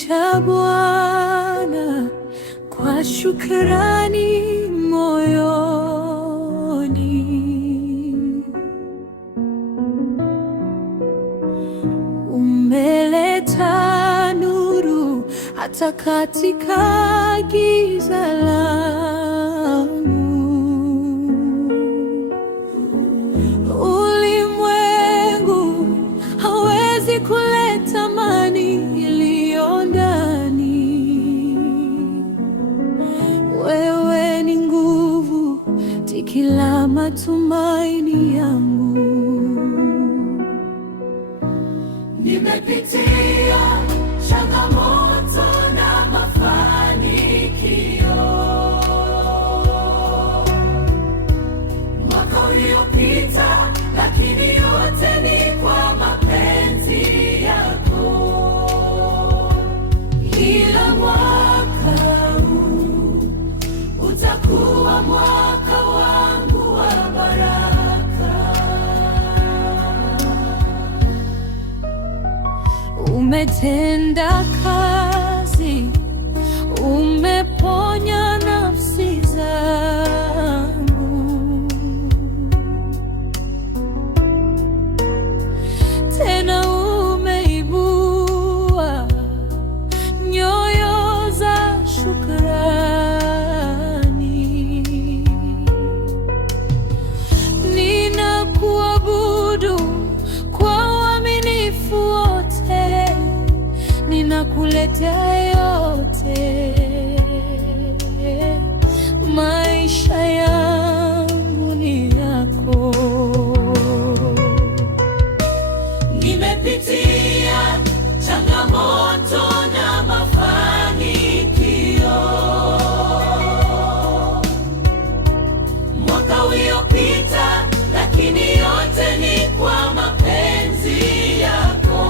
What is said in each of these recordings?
cha Bwana kwa shukrani moyoni. Umeleta nuru hata katika giza langu. Ulimwengu hawezi kuleta amani iliyo ndani. Wewe ni nguvu, tiki la matumaini yangu. Nimepitia changamoto na mafanikio. Mwaka uliopita, lakini yote ni kwa mapenzi yako. Ila mwaka huu utakuwa mwaka wangu wa baraka. Umetenda kazi, umeponya nafsi zangu. Tena umeibua nyoyo za shukrani. Ninakuabudu kwa uaminifu wote, ninakuletea yote. Maisha yangu ni yako. Nimepitia changamoto na mafanikio. Mwaka uliopita, lakini yote ni kwa mapenzi yako.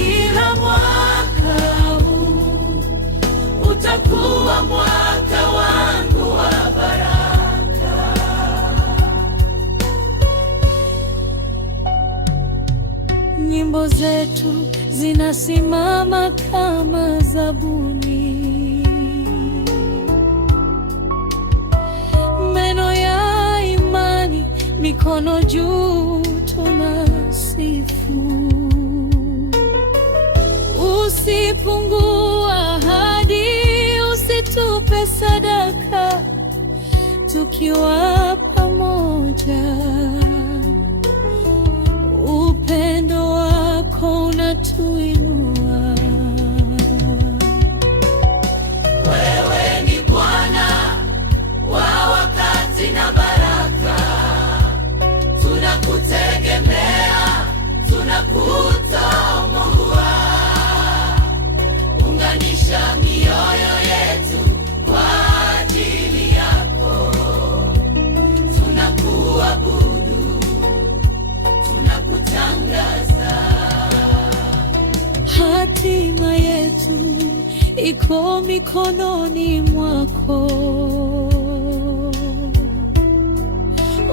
Ila mwaka huu utakuwa mwaka wangu wa baraka. Nyimbo zetu zinasimama kama zabuni, meno ya imani, mikono juu tunasifu. Usipungua hadi usitupe sadaka, tukiwa pamoja. Upendo wako unatuinua. Wewe ni Bwana wa wakati na baraka. Tunakutegemea, tunakutambua. Unganisha mioyo yetu kwa ajili yako. Tunakuabudu, tunakutangaza. Hatima yetu iko mikononi mwako.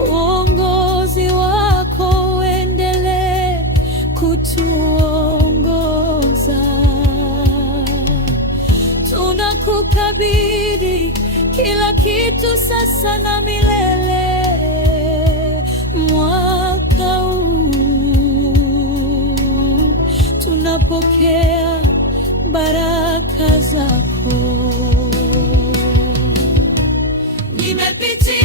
Uongozi wako uendelee kutuongoza. Tunakukabidhi kila kitu sasa na milele. Mwaka huu tunapokea baraka zako. Nimepitia